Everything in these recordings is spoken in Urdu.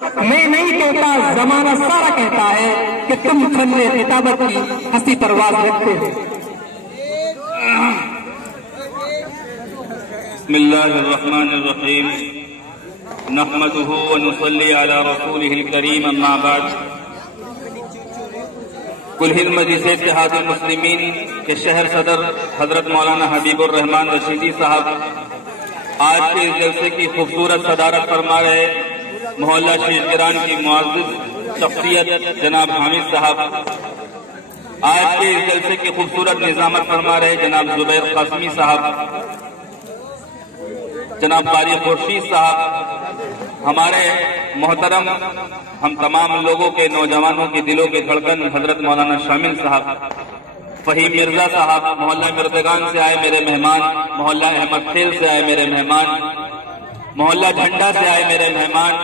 میں نہیں کہتا، زمانہ سارا کہتا ہے کہ تم فن خطابت کی ہنسی پرواز رکھتے ہو۔ بسم اللہ الرحمن الرحیم، نحمده ونصلی علی رسوله الکریم، اما بعد۔ کل ہند مجلس اتحاد المسلمین کے شہر صدر حضرت مولانا حبیب الرحمان رشیدی صاحب آج کے اس جلسے کی خوبصورت صدارت فرما رہے محلہ شیش گران کی معزز شخصیت جناب حامد صاحب، آج کے اس جلسے کی خوبصورت نظامت فرما رہے جناب زبیر قاسمی صاحب، جناب قاری خورشید صاحب، ہمارے محترم ہم تمام لوگوں کے نوجوانوں کے دلوں کے دھڑکن حضرت مولانا شامل صاحب، فہیم مرزا صاحب، محلہ مردگان سے آئے میرے مہمان، محلہ احمد خیل سے آئے میرے مہمان، محلہ جھنڈا سے آئے میرے مہمان،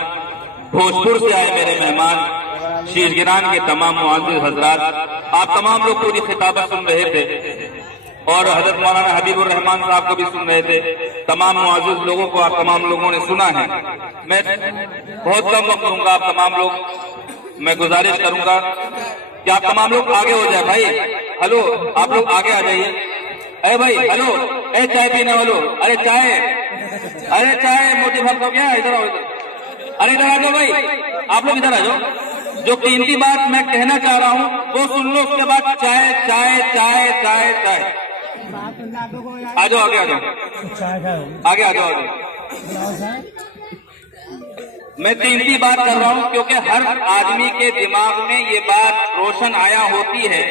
بھوجپور سے آئے میرے مہمان، شیش گران کے تمام معزز حضرات، آپ تمام لوگ پوری خطابت سن رہے تھے اور حضرت مولانا حبیب الرحمان صاحب کو بھی سن رہے تھے۔ تمام معزز لوگوں کو آپ تمام لوگوں نے سنا ہے۔ میں بہت کم وقت دوں گا آپ تمام لوگ، میں گزارش کروں گا کہ آپ تمام لوگ آگے ہو جائے۔ بھائی ہلو، آپ لوگ آگے آ جائیے۔ اے بھائی ہلو، اے چائے پینے والو، ارے چائے موٹی بھر کو کیا ادھر آؤ، ارے ادھر آ جاؤ بھائی، آپ لوگ ادھر آ جاؤ۔ جو قیمتی بات میں کہنا چاہ رہا ہوں وہ سن لو، اس کے بعد چائے چائے چائے چائے چائے۔ آ جاؤ آگے، آ جاؤ آگے، آ جاؤ آگے۔ میں قیمتی بات کر رہا ہوں کیونکہ ہر آدمی کے دماغ میں یہ بات روشن آیا ہوتی ہے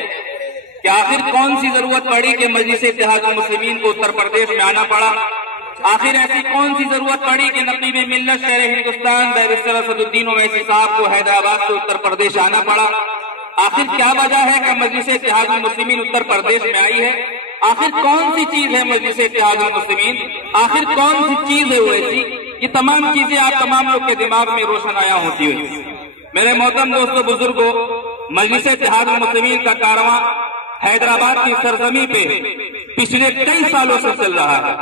کہ آخر کون سی ضرورت پڑی کہ مجلس اتحاد المسلمین کو اتر پردیش میں آنا پڑا، آخر ایسی کون سی ضرورت پڑی کہ نقیب ملت شہر ہندوستان بیرسٹر اسد الدین اویسی صاحب کو حیدرآباد سے اتر پردیش آنا پڑا، آخر کیا وجہ ہے کہ مجلس اتحاد المسلمین اتر پردیش میں آئی ہے، آخر کون سی چیز ہے مجلس اتحاد المسلمین، آخر کون سی چیز ہے اویسی، یہ تمام چیزیں آپ تمام لوگ کے دماغ میں روشن آیا ہوتی ہوئی۔ میرے محترم دوستو بزرگوں، مجلس اتحاد المسلمین کا کارواں حیدرآباد کی سرزمین پہ پچھلے کئی سالوں سے چل رہا ہے۔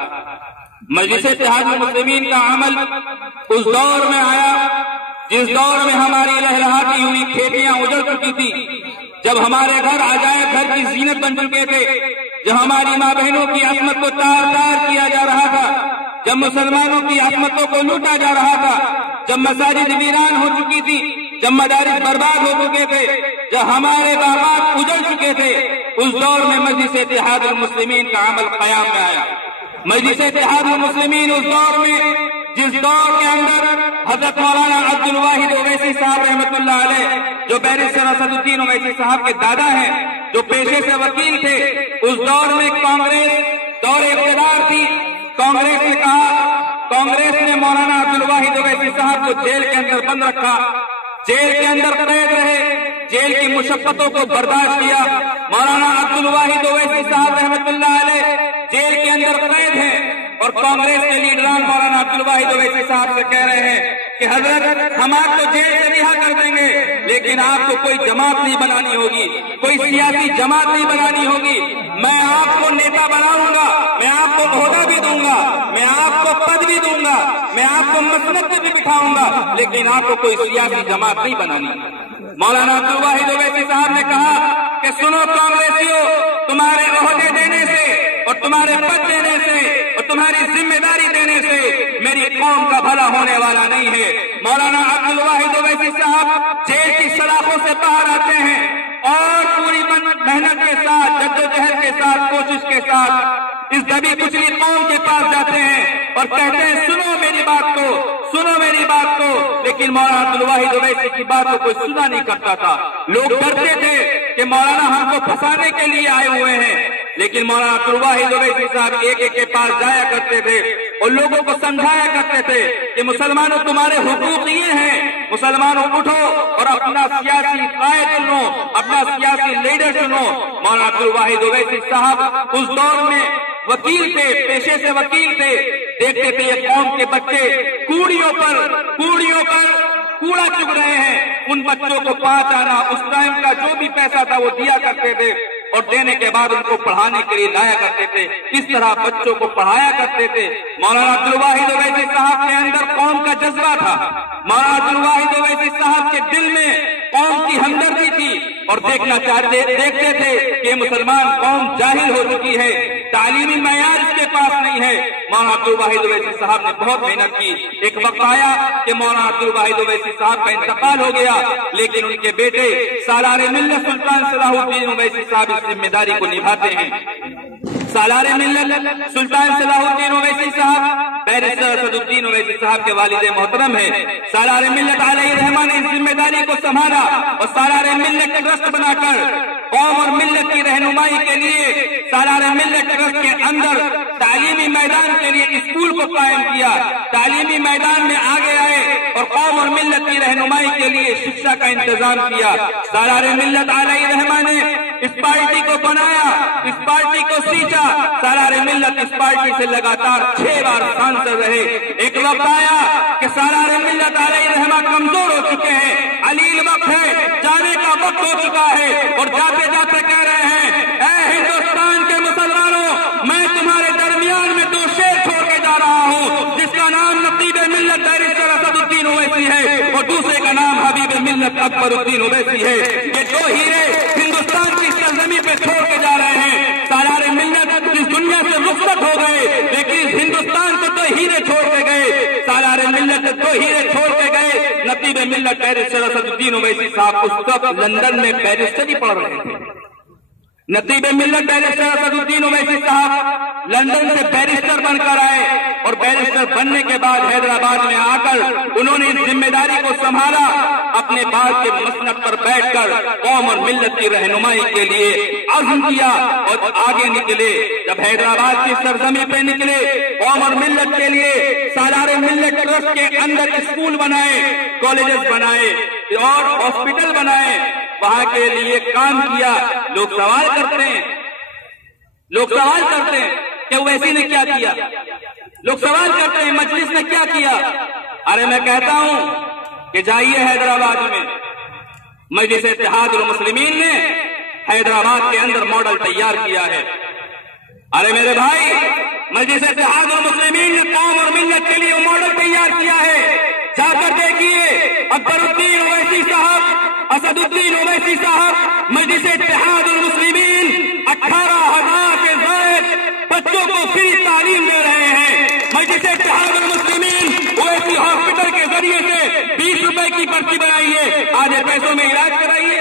مجلس اتحاد المسلمین کا عمل اس دور میں آیا جس دور میں ہماری لہلہاتی ہوئی کھیتیاں اجڑ چکی تھی، جب ہمارے گھر عجائب گھر کی زینت بن چکے تھے، جب ہماری ماں بہنوں کی عصمت کو تار تار کیا جا رہا تھا، جب مسلمانوں کی عصمتوں کو لوٹا جا رہا تھا، جب مساجد ویران ہو چکی تھی، جب مدارس برباد ہو چکے تھے، جب ہمارے باغات اجڑ چکے تھے، اس دور میں مجلس اتحاد المسلمین کا عمل قیام میں آیا۔ مجلس اتحاد المسلمین اس دور میں، جس دور کے اندر حضرت مولانا عبد الواحد اویسی صاحب رحمۃ اللہ علیہ، جو بیرسٹر اسد الدین اویسی صاحب کے دادا ہیں، جو پیشے سے وکیل تھے، اس دور میں کانگریس دور اقتدار تھی۔ کانگریس نے کہا، کانگریس نے مولانا عبد الواحد اویسی صاحب کو جیل کے اندر بند رکھا، جیل کے اندر قید رہے، جیل کی مشقتوں کو برداشت کیا۔ مولانا عبد الواحد اویسی صاحب رحمۃ اللہ علیہ جیل کے اندر قید ہیں اور کانگریس کے لیڈران مولانا عبد الواحد اویسی صاحب سے کہہ رہے ہیں کہ حضرت ہم آپ کو جیل سے رہا کر دیں گے، لیکن آپ کو کوئی جماعت نہیں بنانی ہوگی، کوئی سیاسی جماعت نہیں بنانی ہوگی، میں آپ کو نیتا بناؤں گا، میں آپ کو عہدہ بھی دوں گا، میں آپ کو پد بھی دوں گا، میں آپ کو مسند پہ بھی بٹھاؤں گا، لیکن آپ کو کوئی سیاسی جماعت نہیں بنانی۔ مولانا عبد الواحد اویسی صاحب نے کہا کہ سنو کانگریسیوں، تمہارے عہدے دینے سے اور تمہارے پد دینے سے اور تمہاری ذمہ داری دینے سے میری قوم کا بھلا ہونے والا نہیں ہے۔ مولانا عبد الواحد اویسی صاحب جیل کی سلاخوں سے باہر آتے ہیں اور پوری محنت کے ساتھ، جدوجہد کے ساتھ، کوشش کے ساتھ اس دبی کچلی قوم کے پاس جاتے ہیں اور کہتے ہیں سنو میری بات کو، سنو میری بات کو، لیکن مولانا عبد الواحد اویسی کی بات کو کوئی سنا نہیں کرتا تھا۔ لوگ ڈرتے تھے کہ مولانا ہم کو پھنسانے کے لیے آئے ہوئے ہیں، لیکن مولانا عبد الواحد اویسی صاحب ایک ایک کے پاس جایا کرتے تھے اور لوگوں کو سمجھایا کرتے تھے کہ مسلمانوں تمہارے حقوق یہ ہیں، مسلمانوں اٹھو اور اپنا سیاسی قائد چنو، اپنا سیاسی لیڈر چنو۔ مولانا عبد الواحد اویسی صاحب اس دور میں وکیل تھے، پیشے سے وکیل تھے، دیکھتے تھے یہ قوم کے بچے کوڑیوں پر کوڑا چگ رہے ہیں، ان بچوں کو پاس آنا، اس ٹائم کا جو بھی پیسہ تھا وہ دیا کرتے تھے اور دینے کے بعد ان کو پڑھانے کے لیے لایا کرتے تھے، اس طرح بچوں کو پڑھایا کرتے تھے۔ مولانا عبد الواحد اویسی صاحب کے اندر قوم کا جذبہ تھا، مولانا عبد الواحد اویسی اور دیکھتے تھے کہ مسلمان قوم جاہل ہو چکی ہے، تعلیمی معیار اس کے پاس نہیں ہے۔ مولانا عبدالواحد اویسی صاحب نے بہت محنت کی۔ ایک وقت آیا کہ مولانا عبدالواحد اویسی صاحب کا انتقال ہو گیا، لیکن ان کے بیٹے سالار ملت سلطان صلاح الدین اویسی صاحب اس ذمہ داری کو نبھاتے ہیں۔ سالار ملت سلطان صلاح الدین اویسی صاحب بیرسٹر اسد الدین اویسی صاحب کے والد محترم ہیں۔ سالار ملت علیہ رحمہ نے اس ذمہ داری کو سنبھالا اور سالار ملت ٹرسٹ بنا کر قوم اور ملت کی رہنمائی کے لیے سالار ملت ٹرسٹ کے اندر تعلیمی میدان کے لیے اسکول کو قائم کیا، تعلیمی میدان میں آگے آئے اور قوم اور ملت کی رہنمائی کے لیے شکشا کا انتظام کیا۔ سالار ملت علیہ رحمہ نے اس پارٹی کو بنایا، اس پارٹی کو سینچا۔ سالار ملت اس پارٹی سے لگاتار 6 بار سانسد رہے۔ ایک وقت آیا کہ سالار ملت علیہ رحمہ کمزور ہو چکے ہیں، علیل وقت ہے، جانے کا وقت ہو چکا ہے، اور جاتے جاتے کہہ رہے ہیں اے ہندوستان کے مسلمانوں، میں تمہارے درمیان میں 2 شیر چھوڑ کے جا رہا ہوں، جس کا نام نقیب ملت بیرسٹر اسد الدین اویسی ہے اور دوسرے کا نام حبیب ملت اکبر الدین اویسی ہے۔ یہ 2 ہیرے ہندوستان کی سرزمین پہ چھوڑ کے جا رہے ہیں۔ سالار ملت اس دنیا سے رخصت ہو گئے، لیکن ہندوستان کو 2 ہیرے چھوڑ کے گئے۔ سالار ملت 2 ہیرے چھوڑ کے گئے۔ نقیب ملت بیرسٹر اسد الدین اویسی صاحب اس وقت لندن میں بیرسٹری پڑھ رہے تھے۔ نقیب ملت بیرسٹر اسد الدین اویسی صاحب لندن سے بیرسٹر بن کر آئے اور بیرسٹر بننے کے بعد حیدرآباد میں آ کر انہوں نے اس ذمہ داری کو سنبھالا، اپنے بات کے مسند پر بیٹھ کر قوم اور ملت کی رہنمائی کے لیے عزم کیا اور آگے نکلے۔ جب حیدرآباد کی سرزمین پہ نکلے، قوم اور ملت کے لیے سالار ملت ٹرسٹ کے اندر اسکول بنائے، کالجز بنائے اور ہاسپٹل بنائے، وہاں کے لیے کام کیا۔ لوگ سوال کرتے ہیں کہ اویسی نے کیا کیا، لوگ سوال کرتے ہیں مجلس نے کیا کیا۔ ارے میں کہتا ہوں کہ جائیے حیدرآباد میں، مجلس اتحاد المسلمین نے حیدرآباد کے اندر ماڈل تیار کیا ہے۔ ارے میرے بھائی، مجلس اتحاد المسلمین نے قوم اور ملت کے لیے ماڈل تیار کیا ہے۔ جا کر دیکھیے، اکبر الدین اویسی صاحب، اسد الدین اویسی صاحب مجلس اتحاد المسلمین 18,000 سے زائد بچوں کو فری تعلیم دے رہے ہیں۔ مجلس اتحاد المسلمین اویسی ہاسپٹل کے ذریعے سے 20 روپے کی پرچی بنائیے، آدھے پیسوں میں علاج کرائیے۔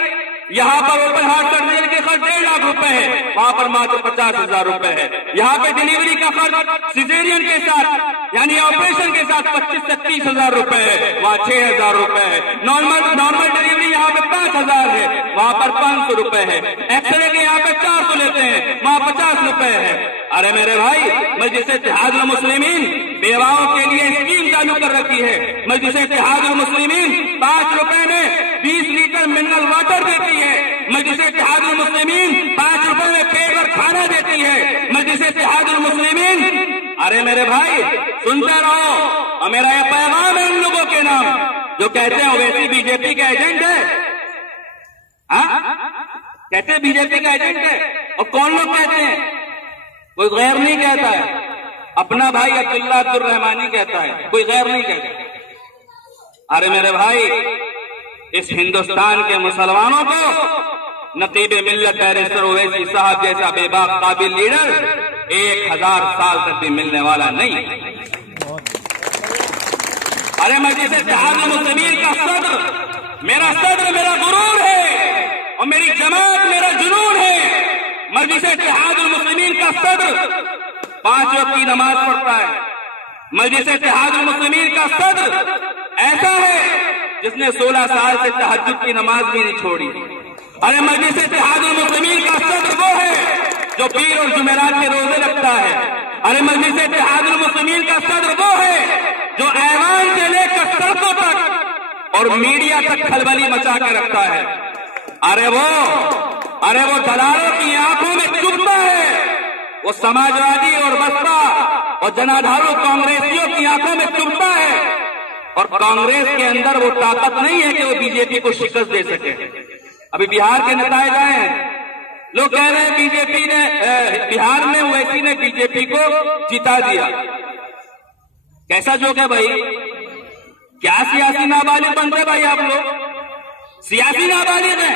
یہاں پر اوپن ہارٹ سرجری کے خرچ 1.5 لاکھ روپے ہے، وہاں پر ماتر 50,000 روپے ہے۔ یہاں پہ ڈلیوری کا خرچ سیزیرین کے ساتھ یعنی آپریشن کے ساتھ 25 سے 30,000 روپے ہے، وہاں 6,000 روپے ہے۔ نارمل ڈلیوری یہاں پہ 5,000 ہے، وہاں پر 500 روپے ہے۔ ایکس رے کے یہاں پہ 400 لیتے ہیں، وہاں 50 روپے ہے۔ ارے میرے بھائی، مجلس اتحاد المسلمین بیواؤں کے لیے اسکیم چالو کر رکھی ہے۔ مجلس اتحاد المسلمین 5 روپے میں 20 لیٹر منرل واٹر دیتی ہے۔ مجلس اتحاد المسلمین 5 روپے میں پیٹ اور کھانا دیتی ہے۔ مجلس اتحاد المسلمین، ارے میرے بھائی سنتے رہو، اور میرا یہ پیغام ہے ان لوگوں کے نام جو کہتے ہیں اویسی بی جے پی کا ایجنٹ ہے۔ کہتے ہیں بی جے پی کا ایجنٹ ہے، اور کون لوگ کہتے ہیں؟ کوئی غیر نہیں کہتا ہے، اپنا بھائی عبداللہ عبدالرحمانی کہتا ہے، کوئی غیر نہیں کہتا۔ ارے میرے بھائی، اس ہندوستان کے مسلمانوں کو نقیب ملت بیرسٹر اویسی صاحب جیسا بے باک قابل لیڈر 1000 سال تک بھی ملنے والا نہیں۔ ارے مجلس اتحاد المسلمین کا صدر میرا غرور ہے، اور میری جماعت میرا جنون ہے۔ مجلس اتحاد المسلمین کا صدر 5 وقت کی نماز پڑھتا ہے۔ مجلس اتحاد المسلمین کا صدر ایسا ہے جس نے 16 سال سے تہجد کی نماز بھی نہیں چھوڑی۔ ارے مجلس اتحاد المسلمین کا صدر وہ ہے جو پیر اور جمعرات کے روزے رکھتا ہے۔ ارے مجلس اتحاد المسلمین کا صدر وہ ہے جو ایوان سے لے کر سڑکوں تک اور میڈیا تک کھلبلی مچا کے رکھتا ہے۔ ارے وہ دلالوں کی آنکھوں میں چبھتا ہے، وہ سماجوادی اور بسپا اور جنادھارو کانگریسیوں کی آنکھوں میں چبھتا ہے، اور کانگریس کے اندر وہ طاقت نہیں ہے کہ وہ بی جے پی کو شکست دے سکے۔ ابھی بہار کے نتائج آئے ہیں، لوگ کہہ رہے ہیں بی جے پی نے بہار میں اویسی نے بی جے پی کو جتا دیا۔ کیسا جوک ہے بھائی؟ کیا سیاسی نابالغ بن رہے بھائی آپ لوگ؟ سیاسی نابالغ ہیں،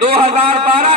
2012